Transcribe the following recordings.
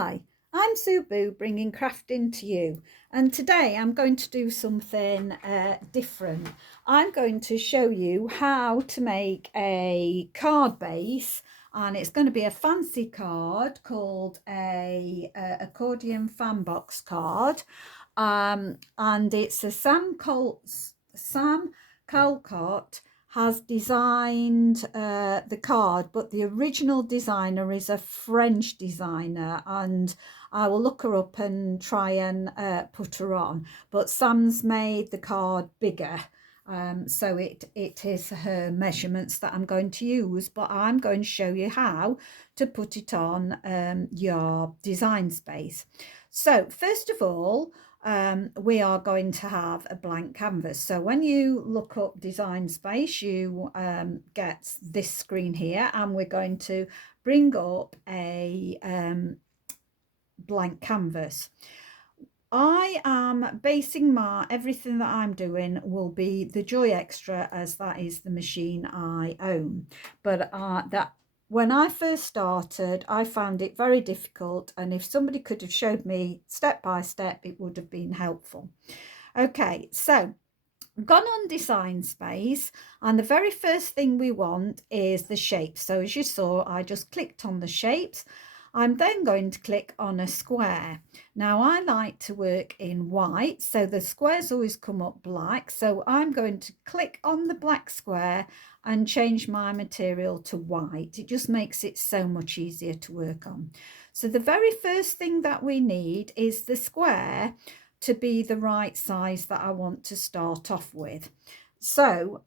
Hi, I'm Subu bringing crafting to you, and today I'm going to do something different. I'm going to show you how to make a card base, and it's going to be a fancy card called a accordion fan box card, and it's a Sam Calcott has designed the card, but the original designer is a French designer, and I will look her up and try and put her on. But Sam's made the card bigger, so it is her measurements that I'm going to use, but I'm going to show you how to put it on your design space. So first of all, we are going to have a blank canvas. So when you look up design space, you get this screen here, and we're going to bring up a blank canvas. I am basing everything that I'm doing will be the Joy Xtra, as that is the machine I own. But that when I first started, I found it very difficult, and if somebody could have showed me step by step, it would have been helpful. Okay, so I've gone on design space, and the very first thing we want is the shapes. So as you saw, I just clicked on the shapes. I'm then going to click on a square. Now I like to work in white, so the squares always come up black. So I'm going to click on the black square and change my material to white. It just makes it so much easier to work on. So the very first thing that we need is the square to be the right size that I want to start off with. So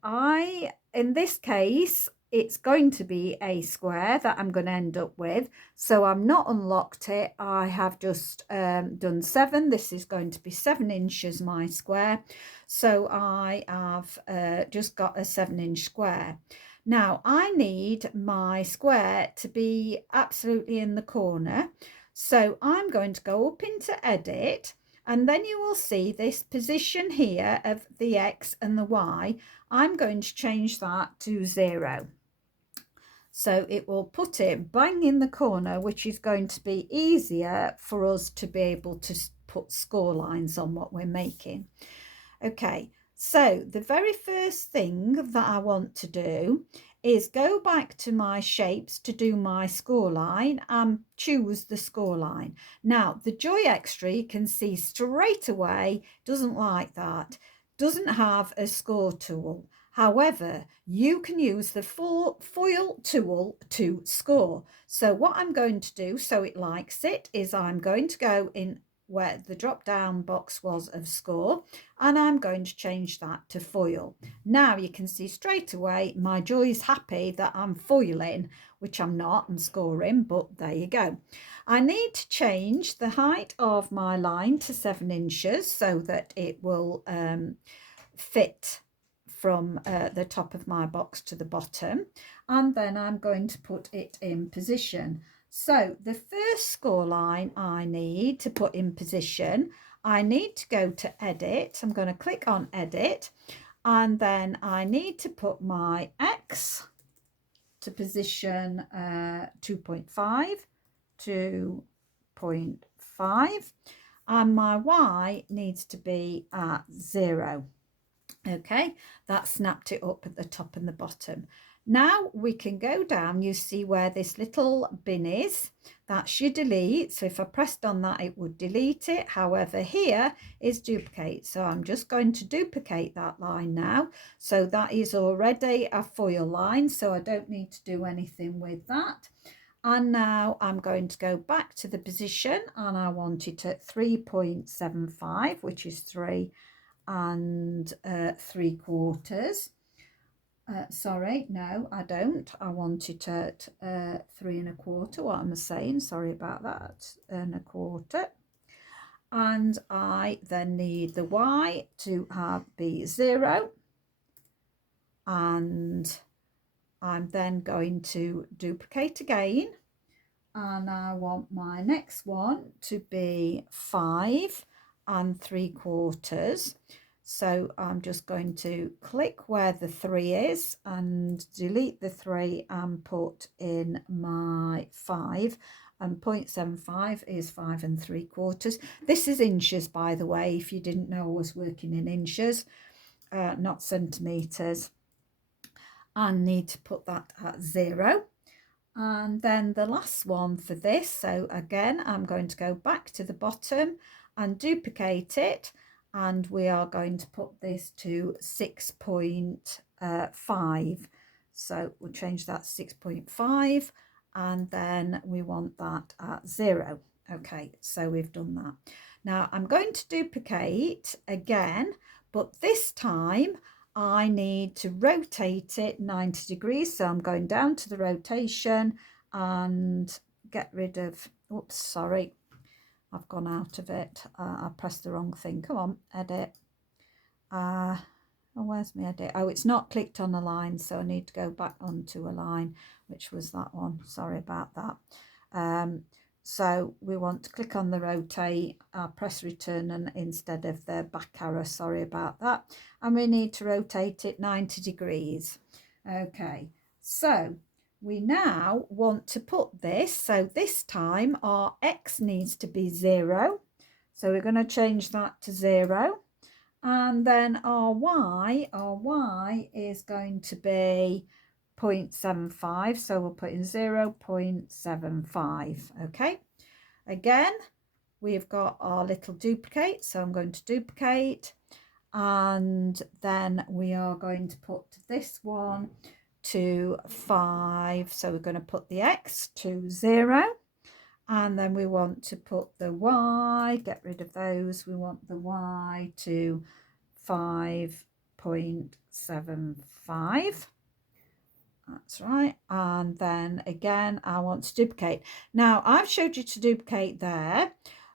in this case, it's going to be a square that I'm going to end up with. So I'm not unlocked it. I have just done 7. This is going to be 7 inches, my square. So I have just got a 7-inch square. Now I need my square to be absolutely in the corner. So I'm going to go up into Edit, and then you will see this position here of the X and the Y. I'm going to change that to 0. So it will put it bang in the corner, which is going to be easier for us to be able to put score lines on what we're making. Okay, so the very first thing that I want to do is go back to my shapes to do my score line and choose the score line. Now the Joy Xtra, you can see straight away, doesn't like that, doesn't have a score tool. However, you can use the foil tool to score. So what I'm going to do, so it likes it, is I'm going to go in where the drop down box was of score, and I'm going to change that to foil. Now you can see straight away my Joy is happy that I'm foiling, which I'm not, I'm scoring, but there you go. I need to change the height of my line to 7 inches so that it will fit from the top of my box to the bottom, and then I'm going to put it in position. So the first score line I need to put in position, I need to go to Edit. I'm going to click on Edit, and then I need to put my X to position 2.5, 2.5, and my Y needs to be at 0. Okay, that snapped it up at the top and the bottom. Now we can go down. You see where this little bin is, that's your delete. So if I pressed on that, it would delete it. However, here is duplicate, so I'm just going to duplicate that line now. So that is already a foil line, so I don't need to do anything with that. And now I'm going to go back to the position, and I want it at 3.75, which is 3 3/4. Sorry, no, I don't. I want it at 3 1/4. What am I saying? Sorry about that. 1 1/4. And I then need the Y to be 0. And I'm then going to duplicate again. And I want my next one to be 5 3/4. So I'm just going to click where the 3 is and delete the 3 and put in my 5, and 0.75 is 5 3/4. This is inches, by the way, if you didn't know I was working in inches, not centimetres. I need to put that at 0. And then the last one for this, so again I'm going to go back to the bottom and duplicate it, and we are going to put this to 6.5. So we'll change that to 6.5, and then we want that at 0. Okay, so we've done that. Now I'm going to duplicate again, but this time I need to rotate it 90 degrees. So I'm going down to the rotation and get rid of, oops, sorry, I've gone out of it. I pressed the wrong thing. Come on, edit. Oh, where's my edit? Oh, it's not clicked on a line, so I need to go back onto a line, which was that one. Sorry about that. So we want to click on the rotate, press return and instead of the back arrow, sorry about that. And we need to rotate it 90 degrees. Okay, so we now want to put this, so this time our X needs to be 0. So we're going to change that to 0. And then our Y is going to be 0.75, so we'll put in 0.75. Okay, again we've got our little duplicate, so I'm going to duplicate, and then we are going to put this one to 5, so we're going to put the X to 0, and then we want to put the Y, get rid of those, we want the Y to 5.75. That's right. And then again I want to duplicate. Now I've showed you to duplicate there.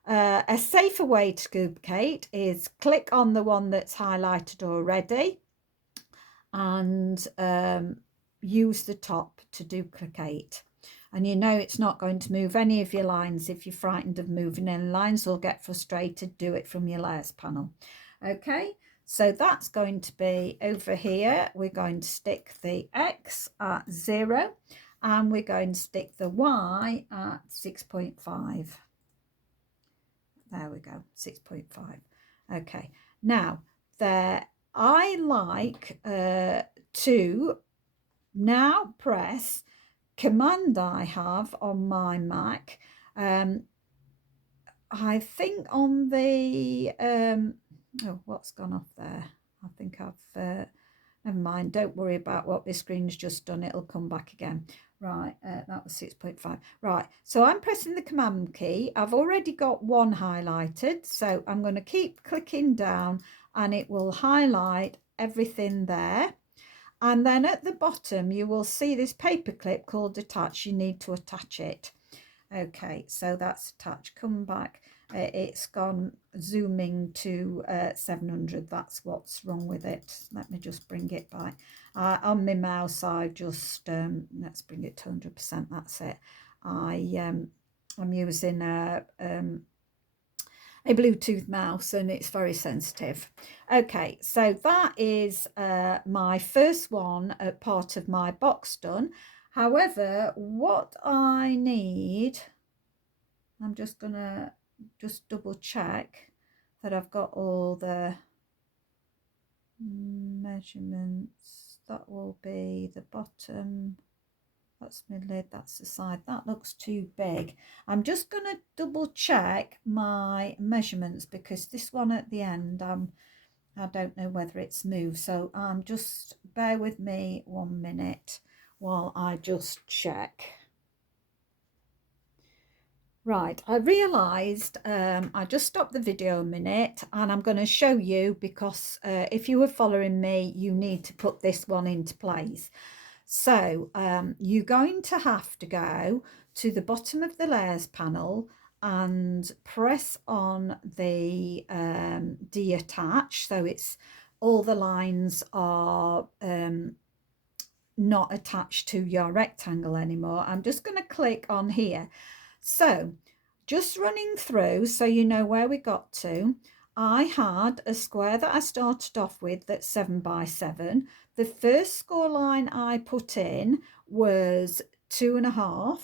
A safer way to duplicate is click on the one that's highlighted already and use the top to duplicate. And you know it's not going to move any of your lines. If you're frightened of moving any lines or get frustrated, do it from your layers panel. Okay, so that's going to be over here. We're going to stick the X at 0 and we're going to stick the Y at 6.5. There we go, 6.5. Okay, now there I like to now press Command I have on my Mac. I think on the oh, what's gone off there? I think I've never mind, don't worry about what this screen's just done, it'll come back again. Right, that was 6.5. Right, so I'm pressing the Command key. I've already got one highlighted, so I'm going to keep clicking down and it will highlight everything there. And then at the bottom you will see this paper clip called attach. You need to attach it. Okay, so that's attached. Come back. It's gone zooming to 700. That's what's wrong with it. Let me just bring it back. On my mouse I just let's bring it to 100%. That's it. I'm using a Bluetooth mouse and it's very sensitive. Okay, so that is my first one, part of my box done. However, what I need, I'm just gonna double check that I've got all the measurements. That will be the bottom. That's my lid, that's the side. That looks too big. I'm just going to double check my measurements because this one at the end, I don't know whether it's moved. So just bear with me 1 minute while I just check. Right, I realised I just stopped the video a minute and I'm going to show you because if you were following me, you need to put this one into place. So you're going to have to go to the bottom of the layers panel and press on the deattach. So it's all the lines are not attached to your rectangle anymore. I'm just going to click on here. So just running through so you know where we got to. I had a square that I started off with that's 7 by 7. The first score line I put in was 2.5.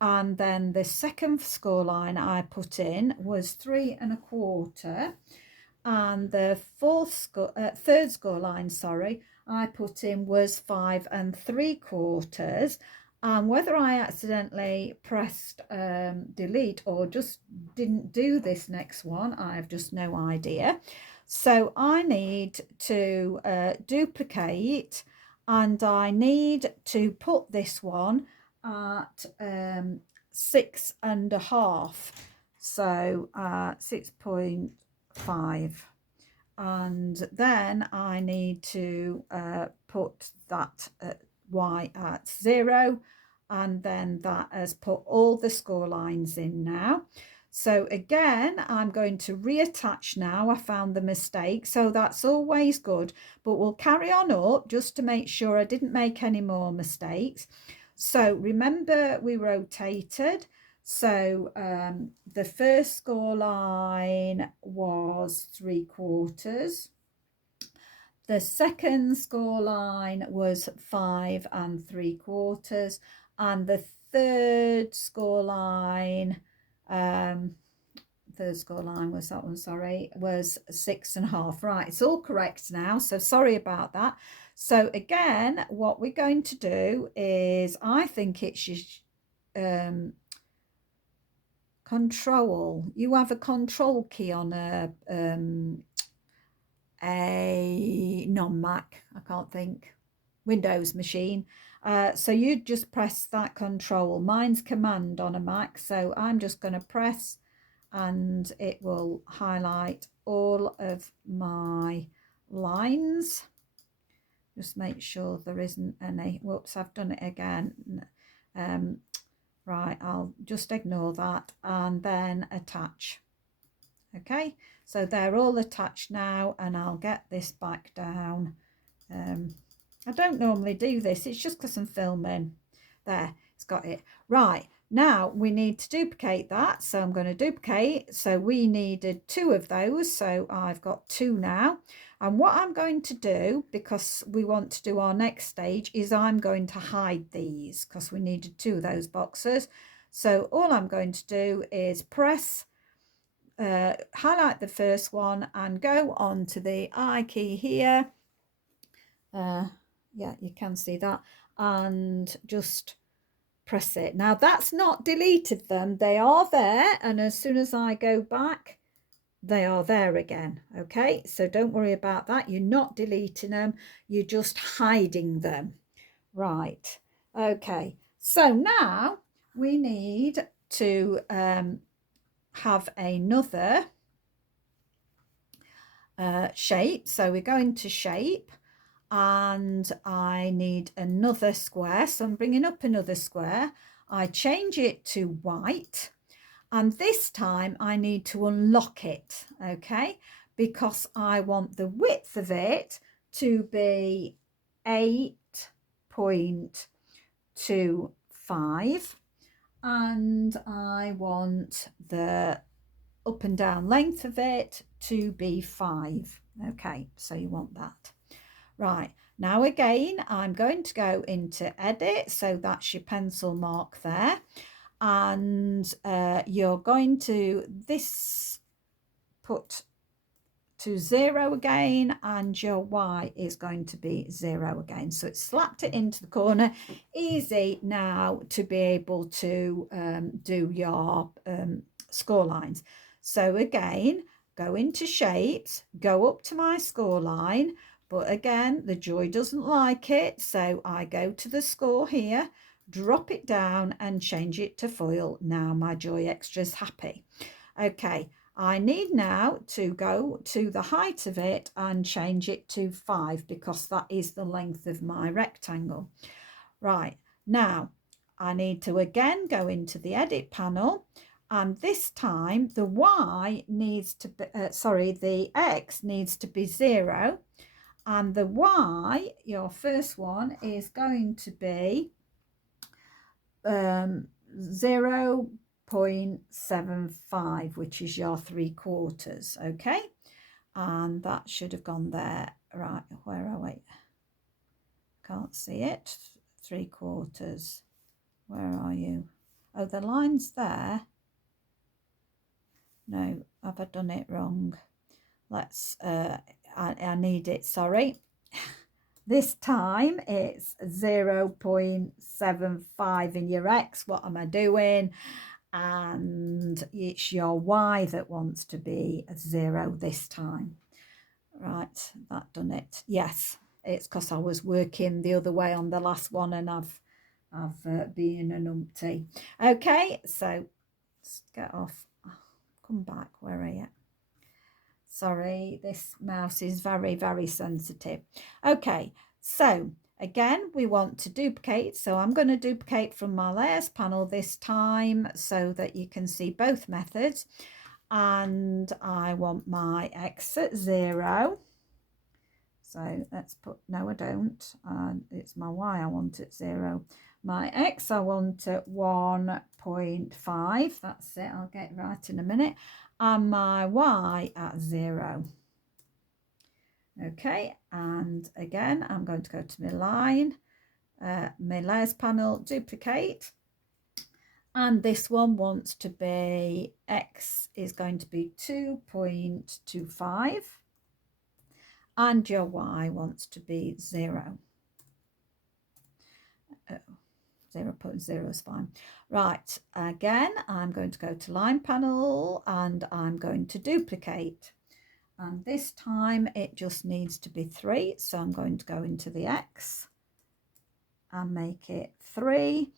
and then the second score line I put in was 3 1/4, and the third score line, sorry, I put in was 5 3/4. And whether I accidentally pressed delete or just didn't do this next one, I have just no idea. So I need to duplicate, and I need to put this one at 6 1/2, so 6.5, and then I need to put that y at 0, and then that has put all the score lines in now. So again, I'm going to reattach now. I found the mistake, so that's always good, but we'll carry on up just to make sure I didn't make any more mistakes. So remember, we rotated. So the first score line was 3/4. The second score line was 5 3/4, and the third score line was that one, sorry, was 6 1/2. Right, it's all correct now, so sorry about that. So again, what we're going to do is, I think it should control. You have a control key on a non-Mac, I can't think, Windows machine. So you just press that control. Mine's command on a Mac, so I'm just going to press, and it will highlight all of my lines. Just make sure there isn't any. Whoops, I've done it again. Right, I'll just ignore that and then attach. Okay, so they're all attached now, and I'll get this back down. I don't normally do this, it's just because I'm filming. There, it's got it. Right, now we need to duplicate that, so I'm going to duplicate. So we needed 2 of those, so I've got 2 now. And what I'm going to do, because we want to do our next stage, is I'm going to hide these because we needed 2 of those boxes. So all I'm going to do is press highlight the first one and go on to the I key here. Yeah, you can see that, and just press it. Now that's not deleted them, they are there, and as soon as I go back, they are there again. Okay, so don't worry about that, you're not deleting them, you're just hiding them. Right, okay, so now we need to have another shape. So we're going to shape, and I need another square, so I'm bringing up another square. I change it to white, and this time I need to unlock it, okay, because I want the width of it to be 8.25, and I want the up and down length of it to be 5. Okay, so you want that. Right, now again, I'm going to go into edit, so that's your pencil mark there, and you're going to put to 0 again, and your Y is going to be 0 again. So it's slapped it into the corner. Easy now to be able to do your score lines. So again, go into shapes, go up to my score line, but again, the joy doesn't like it, so I go to the score here, drop it down and change it to foil. Now my joy extra is happy. Okay, I need now to go to the height of it and change it to 5, because that is the length of my rectangle. Right, now I need to again go into the edit panel, and this time the Y needs to be, the X needs to be 0, and the Y, your first one, is going to be 0.75, which is your 3/4, okay, and that should have gone there. Right, where are we? Can't see it. 3/4, where are you? Oh, the line's there. No, have I done it wrong? Let's, I need it, sorry. This time it's 0.75 in your X. What am I doing? And it's your Y that wants to be a 0 this time. Right, that done it. Yes, it's because I was working the other way on the last one and I've been a numpty. Okay, so let's get off. Come back. Where are you? Sorry, this mouse is very, very sensitive. Okay, so again, we want to duplicate. So I'm going to duplicate from my layers panel this time so that you can see both methods. And I want my X at 0. So let's put, no, I don't. It's my Y I want at 0. My X I want at 1.5. That's it. I'll get right in a minute. And my Y at 0. Okay, and again, I'm going to go to my line, my layers panel, duplicate. And this one wants to be, X is going to be 2.25. And your Y wants to be 0. 0.0 is fine. Right, again, I'm going to go to line panel and I'm going to duplicate. And this time it just needs to be 3. So I'm going to go into the X and make it 3.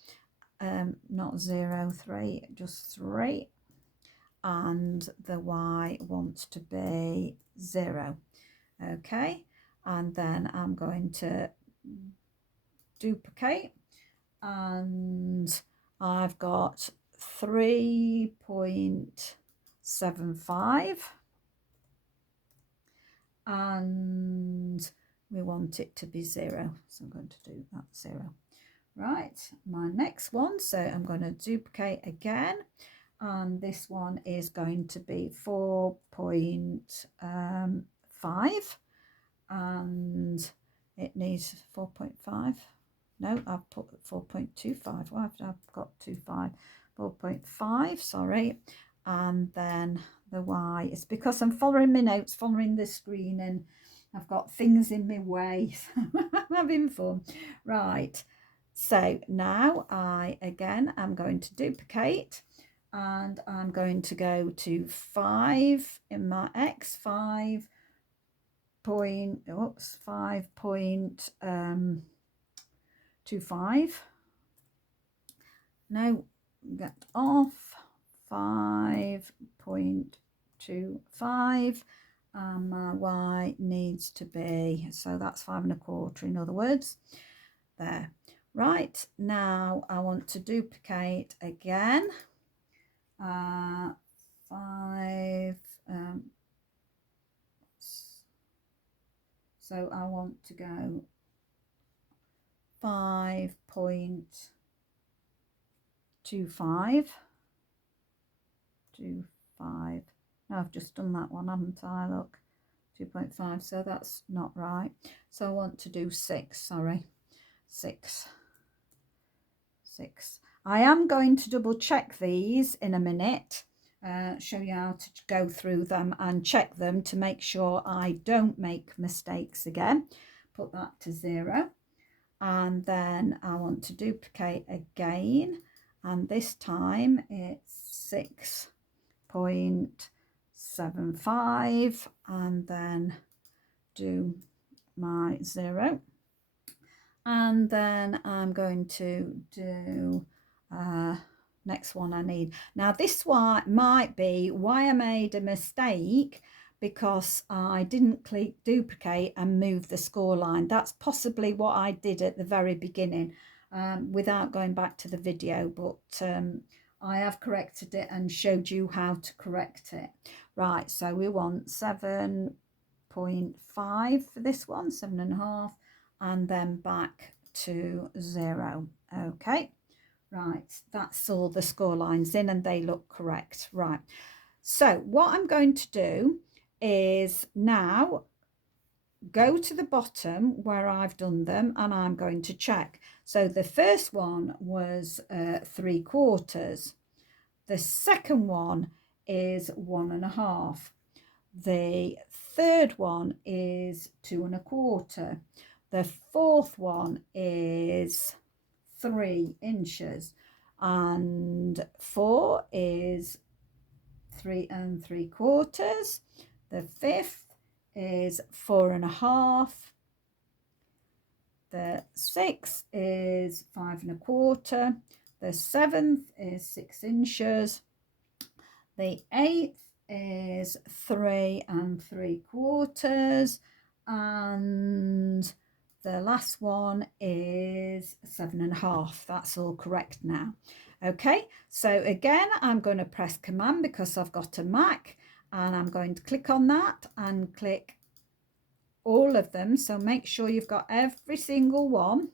Not 0, 3, just 3. And the Y wants to be 0. Okay, and then I'm going to duplicate and I've got 3.75 and we want it to be 0, so I'm going to do that 0. Right, my next one, so I'm going to duplicate again and this one is going to be 4.5 and it needs 4.5. No, I've put 4.25. Why have I got 25? 4.5, sorry. And then the Y. It's because I'm following my notes, following the screen, and I've got things in my way. I'm having fun. Right. So now I'm going to duplicate and I'm going to go to 5 in my X, 5.25. No, get off 5.25 and my Y needs to be, so that's 5 1/4 in other words. There. Right, now I want to duplicate again. 5 so I want to go 5.25. No, I've just done that one, haven't I? Look, 2.5, so that's not right. So I want to do 6, sorry, 6. I am going to double check these in a minute, show you how to go through them and check them to make sure I don't make mistakes again. Put that to 0 and then I want to duplicate again and this time it's 6.75 and then do my 0 and then I'm going to do next one I need. Now this one might be why I made a mistake, because I didn't click duplicate and move the score line. That's possibly what I did at the very beginning without going back to the video, but I have corrected it and showed you how to correct it. Right, so we want 7.5 for this one, 7.5, and then back to 0. Okay, right, that's all the score lines in and they look correct. Right, so what I'm going to do is now go to the bottom where I've done them and I'm going to check. So the first one was 3/4. The second one is 1.5. The third one is 2.25. The fourth one is 3 inches, and 4 is 3 3/4. The fifth is 4.5. The sixth is 5.25. The seventh is 6 inches. The eighth is 3 3/4, and the last one is 7.5. That's all correct now. Okay, so again, I'm going to press Command because I've got a Mac, and I'm going to click on that and click all of them. So make sure you've got every single one.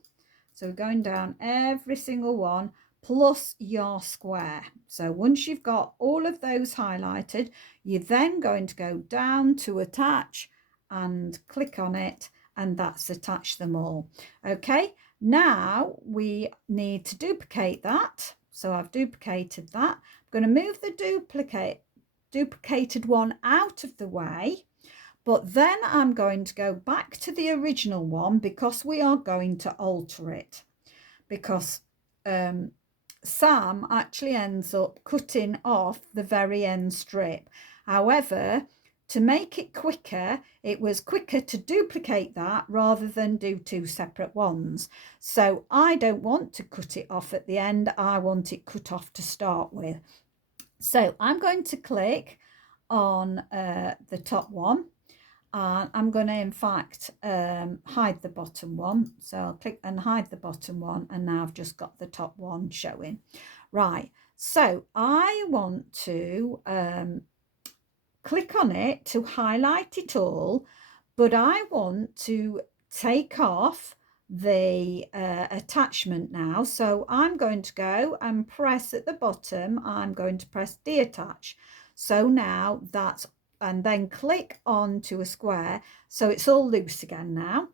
So we're going down every single one plus your square. So once you've got all of those highlighted, you're then going to go down to attach and click on it, and that's attach them all. Okay, now we need to duplicate that. So I've duplicated that. I'm going to move the duplicated one out of the way, but then I'm going to go back to the original one because we are going to alter it, because Sam actually ends up cutting off the very end strip. However, to make it quicker, it was quicker to duplicate that rather than do 2 separate ones. So I don't want to cut it off at the end. I want it cut off to start with. So I'm going to click on the top one. I'm going to, in fact, hide the bottom one. So I'll click and hide the bottom one, and now I've just got the top one showing. Right, so I want to click on it to highlight it all, but I want to take off the attachment now. So I'm going to go and press at the bottom, I'm going to press deattach. So now that's, and then click on to a square, so it's all loose again now.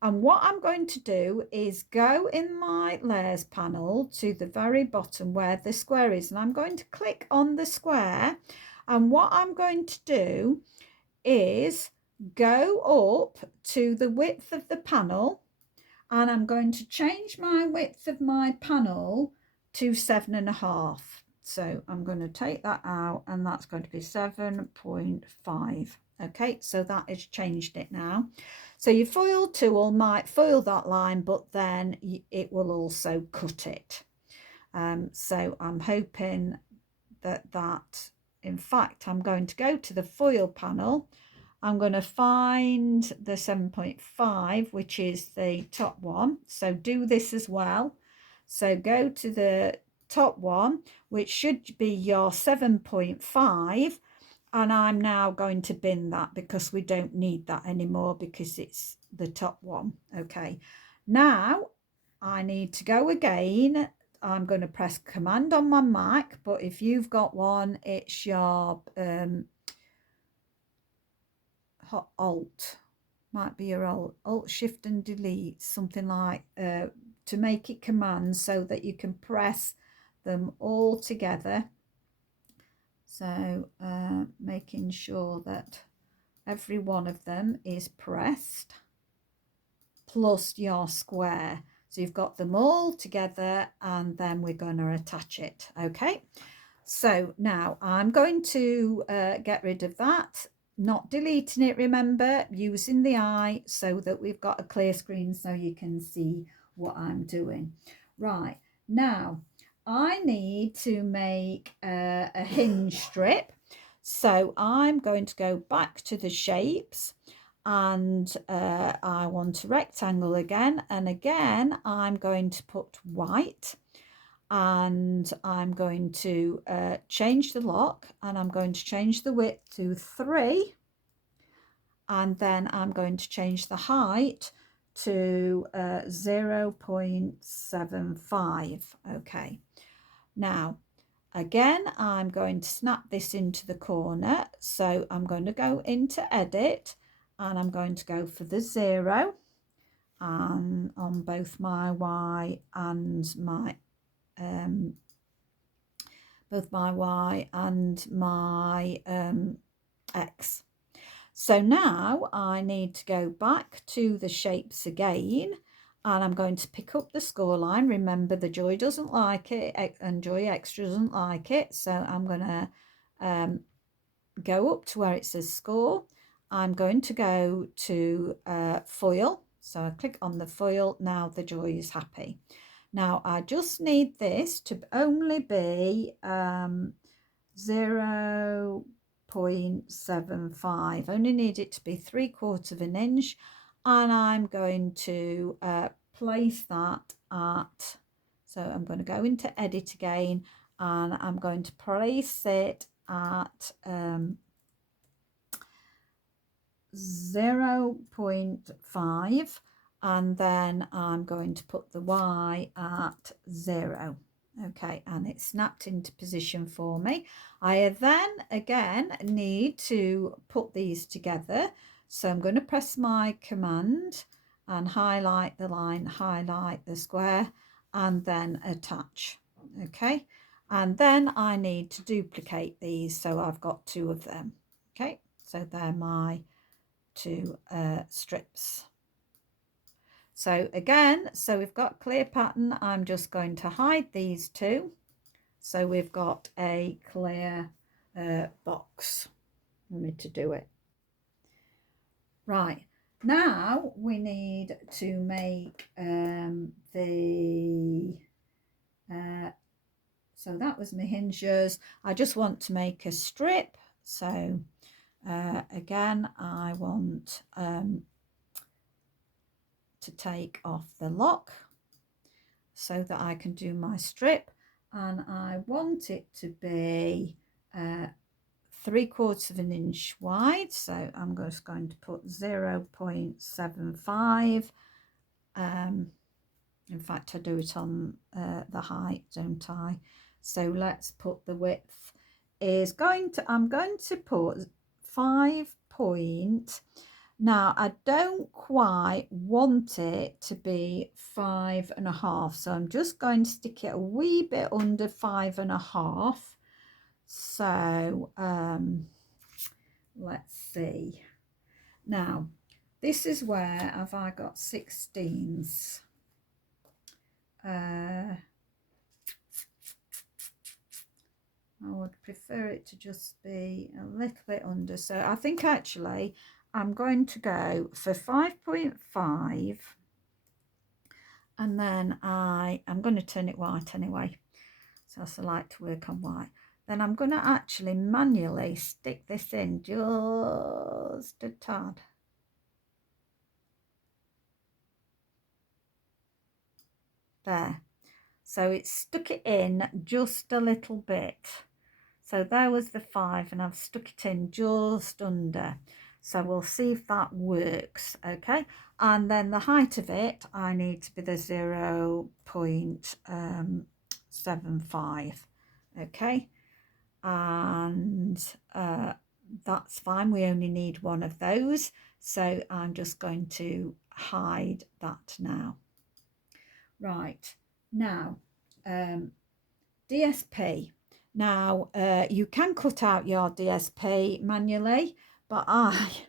And what I'm going to do is go in my layers panel to the very bottom where the square is, and I'm going to click on the square, and what I'm going to do is go up to the width of the panel, and I'm going to change my width of my panel to 7.5. So I'm going to take that out, and that's going to be 7.5. Okay, so that has changed it now. So your foil tool might foil that line, but then it will also cut it. So I'm hoping that, in fact, I'm going to go to the foil panel. I'm going to find the 7.5, which is the top one. So do this as well. So go to the top one, which should be your 7.5, and I'm now going to bin that because we don't need that anymore because it's the top one. Okay, now I need to go again. I'm going to press Command on my Mac, but if you've got one, it's your Alt, might be your Alt Shift and Delete, something like to make it Command so that you can press them all together. So making sure that every one of them is pressed plus your square. So you've got them all together, and then we're going to attach it. Okay, so now I'm going to get rid of that, not deleting it, remember, using the eye so that we've got a clear screen so you can see what I'm doing. Right, now I need to make a hinge strip, so I'm going to go back to the shapes, and I want a rectangle again, and again I'm going to put white, and I'm going to change the lock, and I'm going to change the width to 3, and then I'm going to change the height to 0.75. Okay, now again I'm going to snap this into the corner, so I'm going to go into edit, and I'm going to go for the 0, and on both my Y and my both my Y and my X. So now I need to go back to the shapes again, and I'm going to pick up the score line. Remember, the Joy doesn't like it and Joy Extra doesn't like it, so I'm going to go up to where it says score. I'm going to go to foil, so I click on the foil. Now the Joy is happy. Now I just need this to only be 0.75. Only need it to be 3/4 of an inch, and I'm going to place that at, so I'm going to go into edit again, and I'm going to place it at 0.5, and then I'm going to put the Y at 0. Okay, and it snapped into position for me. I then again need to put these together, so I'm going to press my command and highlight the line, highlight the square, and then attach. Okay, and then I need to duplicate these, so I've got 2 of them. Okay, so they're my 2 strips. So again, so we've got clear pattern. I'm just going to hide these 2, so we've got a clear box for me to do it. Right, now we need to make so that was my hinges. I just want to make a strip, so again I want to take off the lock so that I can do my strip, and I want it to be 3/4 of an inch wide, so I'm just going to put 0.75. In fact, I do it on the height, don't I? So let's put the width is going to, I'm going to put 5 point. Now I don't quite want it to be 5.5, so I'm just going to stick it a wee bit under 5.5. So let's see. Now this is where have I got 16s. I would prefer it to just be a little bit under, so I think actually I'm going to go for 5.5, and then I'm going to turn it white anyway, so I like to work on white. Then I'm going to actually manually stick this in just a tad. There. So it stuck it in just a little bit. So there was the 5, and I've stuck it in just under. So we'll see if that works. Okay. And then the height of it, I need to be the 0.75. Okay. And that's fine. We only need 1 of those. So I'm just going to hide that now. Right. Now, DSP. Now, you can cut out your DSP manually, but I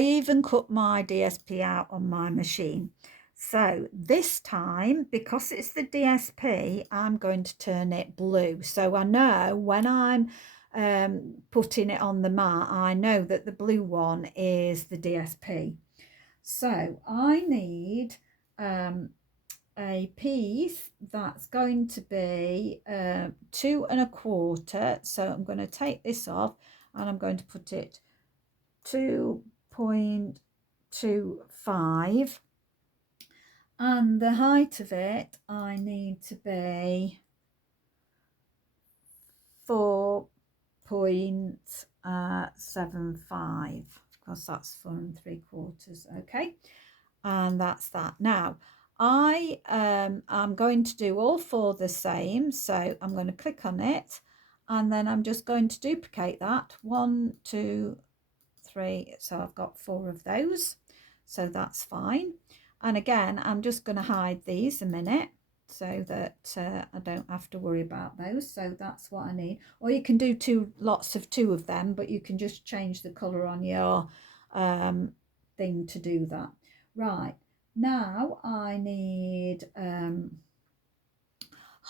even cut my DSP out on my machine. So this time, because it's the DSP, I'm going to turn it blue. So I know when I'm putting it on the mat, I know that the blue one is the DSP. So I need a piece that's going to be 2 1/4. So I'm going to take this off, and I'm going to put it 2.25, and the height of it I need to be 4.75, because that's 4 3/4. Okay, and that's that. Now I'm going to do all 4 the same, so I'm going to click on it, and then I'm just going to duplicate that 1 2 3, so I've got 4 of those, so that's fine. And again, I'm just going to hide these a minute so that I don't have to worry about those. So that's what I need. Or you can do lots of two of them, but you can just change the colour on your thing to do that. Right, now I need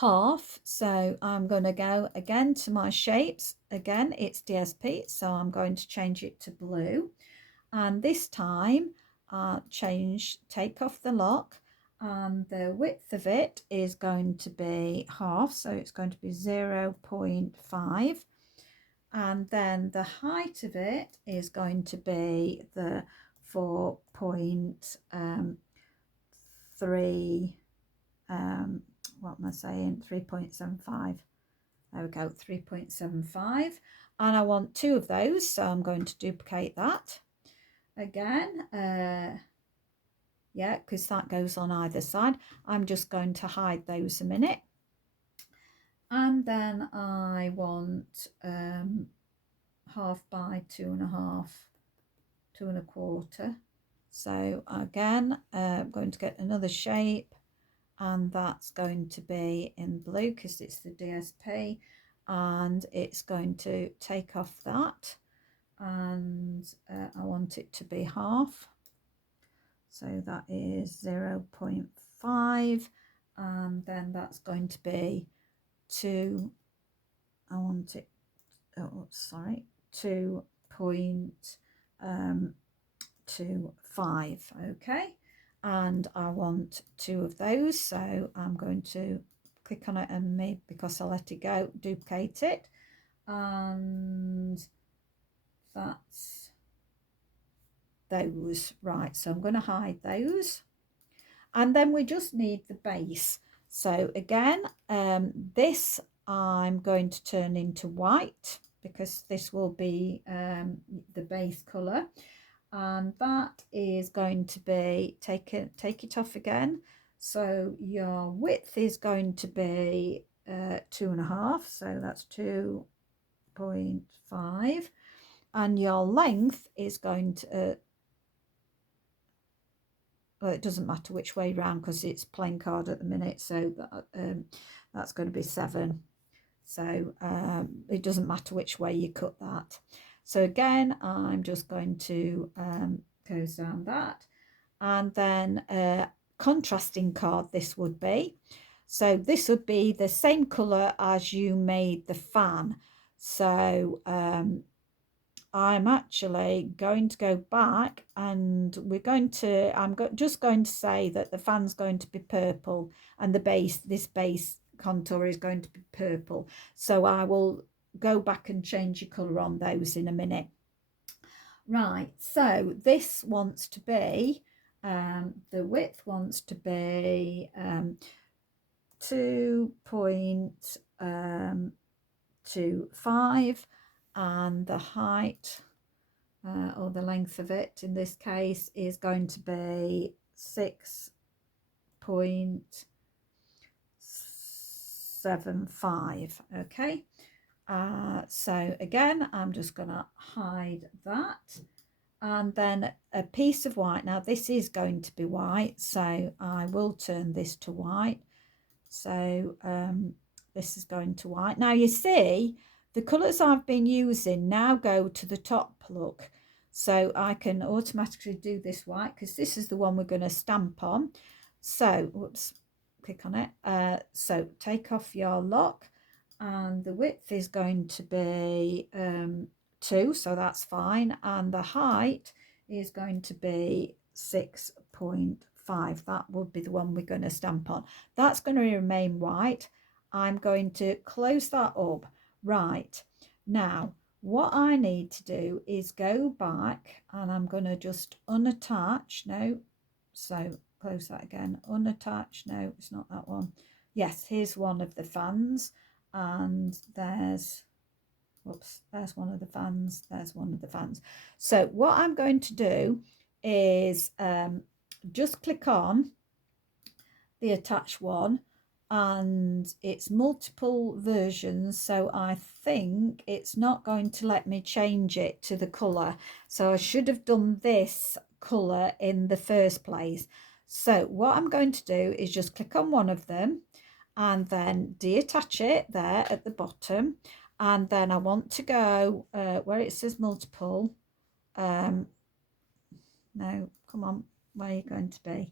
half, so I'm going to go again to my shapes. Again, it's DSP, so I'm going to change it to blue, and this time take off the lock, and the width of it is going to be half, so it's going to be 0.5, and then the height of it is going to be the 4.3 what am I saying, 3.75. There we go, 3.75, and I want two of those, so I'm going to duplicate that again. Yeah, because that goes on either side. I'm just going to hide those a minute, and then I want half by 2.5, 2.25. So again, I'm going to get another shape, and that's going to be in blue because it's the DSP, and it's going to take off that, and I want it to be half, so that is 0.5, and then that's going to be 2, I want it, oh sorry, 2.25, okay. And I want two of those, so I'm going to click on it and maybe, because I let it go, duplicate it, and that's those. Right, so I'm going to hide those, and then we just need the base. So again, this I'm going to turn into white because this will be the base colour, and that is going to be, take it off again, so your width is going to be 2.5, so that's 2.5, and your length is going to well, it doesn't matter which way round because it's plain card at the minute, so that's going to be 7, so it doesn't matter which way you cut that. So again, I'm just going to close down that, and then contrasting card this would be. So this would be the same colour as you made the fan. So I'm actually going to go back, and we're going to, just going to say that the fan's going to be purple, and the base, this base contour is going to be purple. So I will go back and change your colour on those in a minute. Right, so this wants to be, the width wants to be 2.25, and the height or the length of it in this case is going to be 6.75. okay. So again, I'm just going to hide that, and then a piece of white. Now this is going to be white, so I will turn this to white. So this is going to white. Now you see the colours I've been using now go to the top, look, so I can automatically do this white because this is the one we're going to stamp on. So whoops, click on it. So take off your lock, and the width is going to be 2, so that's fine, and the height is going to be 6.5. that would be the one we're going to stamp on. That's going to remain white. I'm going to close that up. Right, now what I need to do is go back, and I'm going to just unattach, no, so close that again, unattach, no, it's not that one. Yes, here's one of the fans, and there's, whoops, there's one of the fans, there's one of the fans. So what I'm going to do is just click on the attach one, and it's multiple versions, so I think it's not going to let me change it to the colour, so I should have done this colour in the first place. So what I'm going to do is just click on one of them and then deattach it there at the bottom. And then I want to go where it says multiple. No, come on, where are you going to be?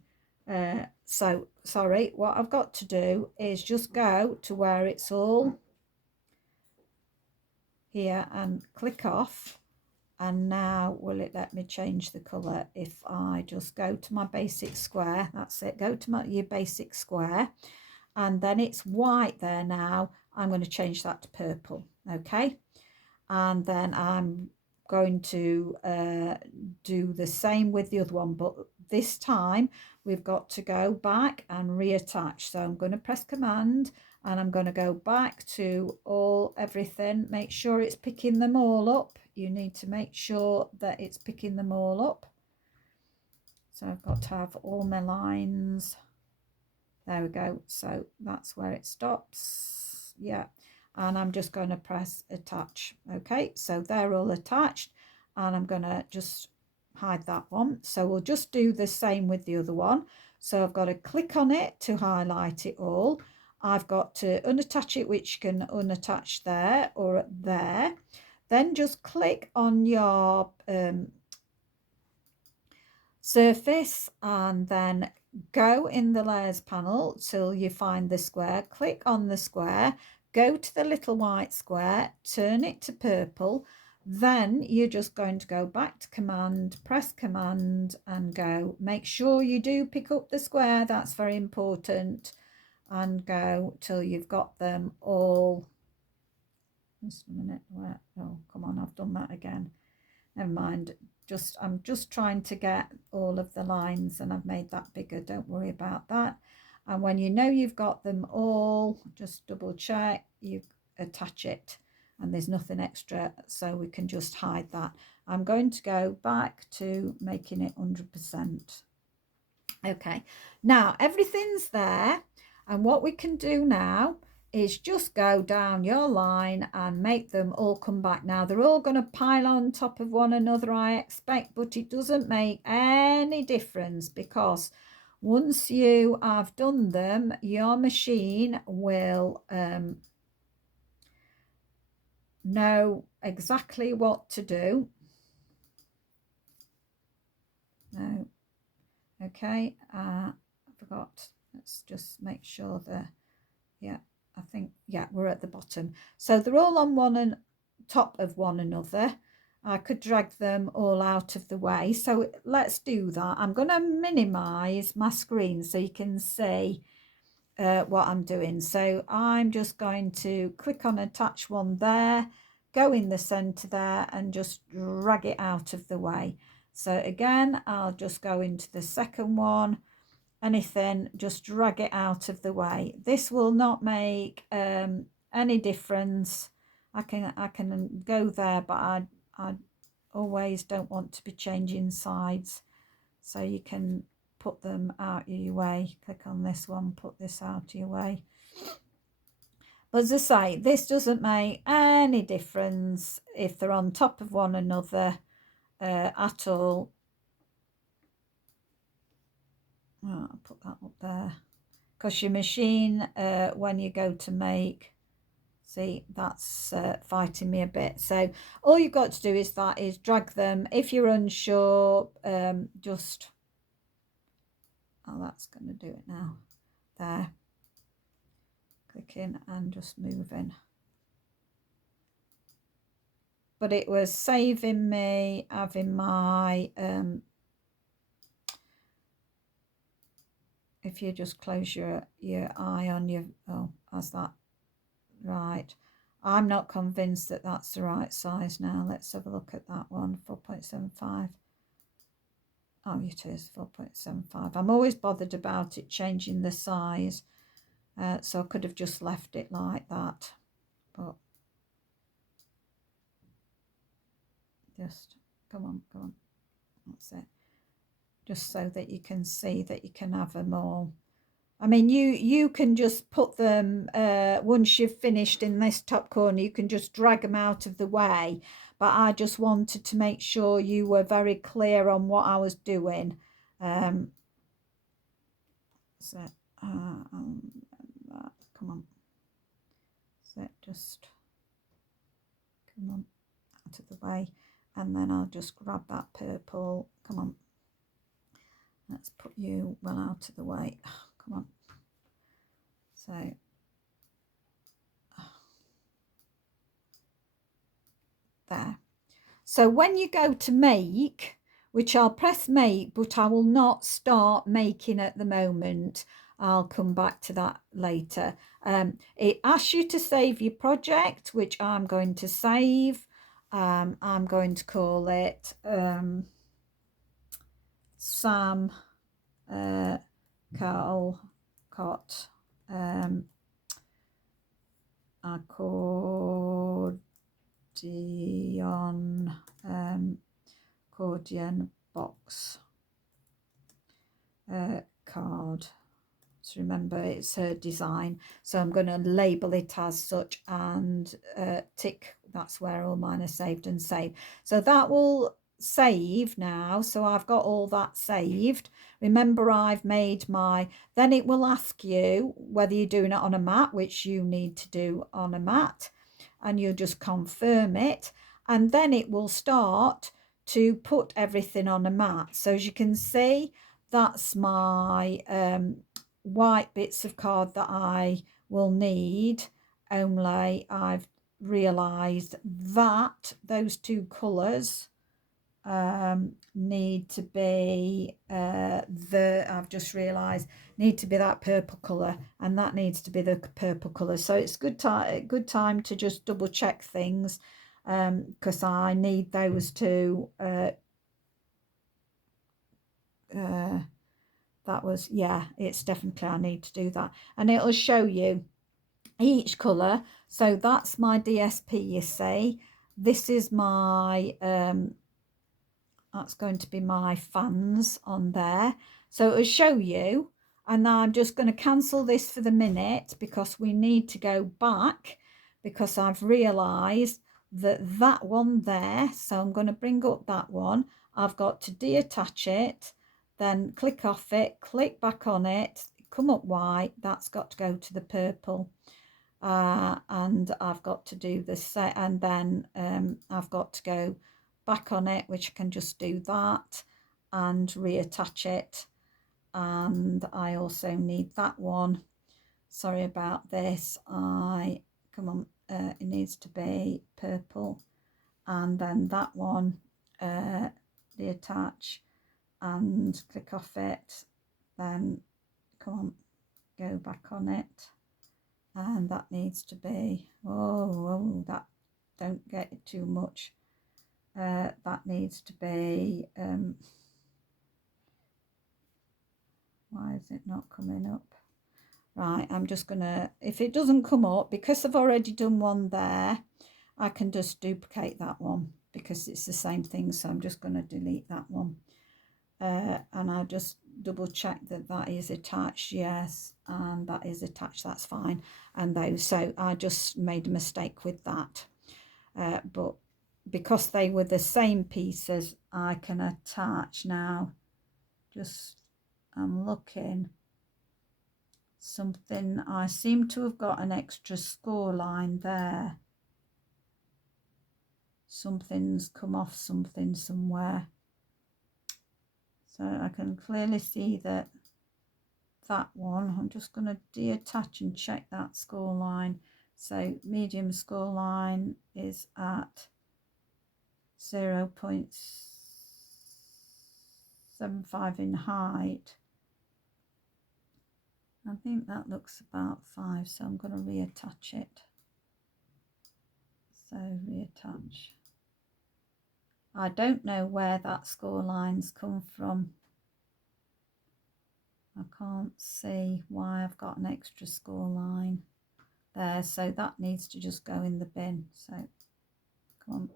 So sorry, what I've got to do is just go to where it's all here and click off. And now will it let me change the color if I just go to my basic square? That's it, go to your basic square, and then it's white there. Now I'm going to change that to purple. Okay, and then I'm going to do the same with the other one, but this time we've got to go back and reattach. So I'm going to press Command and I'm going to go back to everything. Make sure it's picking them all up. You need to make sure that it's picking them all up. So I've got to have all my lines. There we go. So that's where it stops. Yeah. And I'm just going to press attach. Okay, so they're all attached, and I'm going to just hide that one. So we'll just do the same with the other one. So I've got to click on it to highlight it all. I've got to unattach it, which you can unattach there or there. Then just click on your surface and then go in the layers panel till you find the square. Click on the square, go to the little white square, turn it to purple. Then you're just going to go back to Command, press Command and go. Make sure you do pick up the square, that's very important, and go till you've got them all. Just a minute, where? Oh, come on, I've done that again. Never mind. I'm just trying to get all of the lines, and I've made that bigger. Don't worry about that. And when you know you've got them all, just double check, you attach it, and there's nothing extra, so we can just hide that. I'm going to go back to making it 100%. Okay, now everything's there, and what we can do now is just go down your line and make them all come back. Now they're all going to pile on top of one another, I expect, but it doesn't make any difference, because once you have done them, your machine will know exactly what to do. No, okay, I forgot. Let's just make sure that, yeah, I think, yeah, we're at the bottom. So they're all on one and top of one another. I could drag them all out of the way. So let's do that. I'm going to minimize my screen so you can see what I'm doing. So I'm just going to click on attach one there, go in the center there and just drag it out of the way. So again, I'll just go into the second one. Anything, just drag it out of the way. This will not make any difference. I can go there, but I always don't want to be changing sides, so you can put them out of your way. Click on this one, put this out of your way. But as I say, this doesn't make any difference if they're on top of one another at all. Oh, I'll put that up there, because your machine, when you go to make, see, that's fighting me a bit. So all you've got to do is drag them. If you're unsure, just, oh, that's going to do it now. There, clicking and just moving. But it was saving me having my if you just close your eye on your, oh, as that, right, I'm not convinced that that's the right size now. Let's have a look at that one. 4.75. Oh, it is 4.75. I'm always bothered about it changing the size, so I could have just left it like that, but just come on, that's it. Just so that you can see that you can have them all. I mean, you can just put them, once you've finished in this top corner, you can just drag them out of the way. But I just wanted to make sure you were very clear on what I was doing. So that, come on, so just come on out of the way, and then I'll just grab that purple. Come on, let's put you well out of the way. Come on. So there. So when you go to make, which I'll press make, but I will not start making at the moment. I'll come back to that later. It asks you to save your project, which I'm going to save. I'm going to call it Sam Calcott accordion box card. So remember, it's her design, so I'm going to label it as such and tick. That's where all mine are saved and saved. So that will save now. So I've got all that saved. Remember, I've made my, then it will ask you whether you're doing it on a mat, which you need to do on a mat, and you just confirm it, and then it will start to put everything on a mat. So as you can see, that's my white bits of card that I will need, only I've realized that those two colors need to be I've just realized need to be that purple color, and that needs to be the purple color. So it's good time to just double check things, because I need those two that was, yeah, it's definitely, I need to do that, and it'll show you each color. So that's my DSP, you see. This is my that's going to be my fans on there, so it'll show you. And now I'm just going to cancel this for the minute because we need to go back, because I've realized that that one there, so I'm going to bring up that one. I've got to deattach it, then click off it, click back on it, come up white, that's got to go to the purple, and I've got to do the set, and then I've got to go back on it, which I can just do that and reattach it. And I also need that one, sorry about this, come on, it needs to be purple, and then that one, reattach and click off it, then come on, go back on it, and that needs to be, oh that, don't get it too much, that needs to be, why is it not coming up? Right, I'm just gonna, if it doesn't come up, because I've already done one there, I can just duplicate that one because it's the same thing. So I'm just going to delete that one, and I'll just double check that that is attached. Yes, and that is attached, that's fine. And those, so I just made a mistake with that, but because they were the same pieces, I can attach now. Just, I'm looking, something, I seem to have got an extra score line there. Something's come off something somewhere. So I can clearly see that that one, I'm just going to deattach and check that score line. So medium score line is at 0.75 in height. I think that looks about 5, so I'm going to reattach it. So reattach. I don't know where that score line's come from. I can't see why I've got an extra score line there, so that needs to just go in the bin. So come on,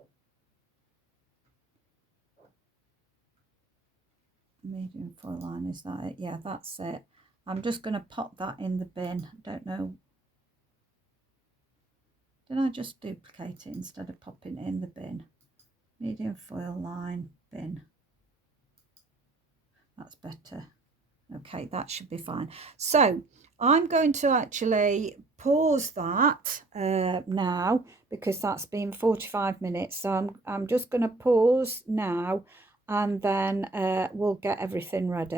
medium foil line, is that it? Yeah, that's it. I'm just going to pop that in the bin. I don't know, did I just duplicate it instead of popping it in the bin? Medium foil line, bin, that's better. Okay, that should be fine. So I'm going to actually pause that now, because that's been 45 minutes. So I'm just going to pause now, and then we'll get everything ready.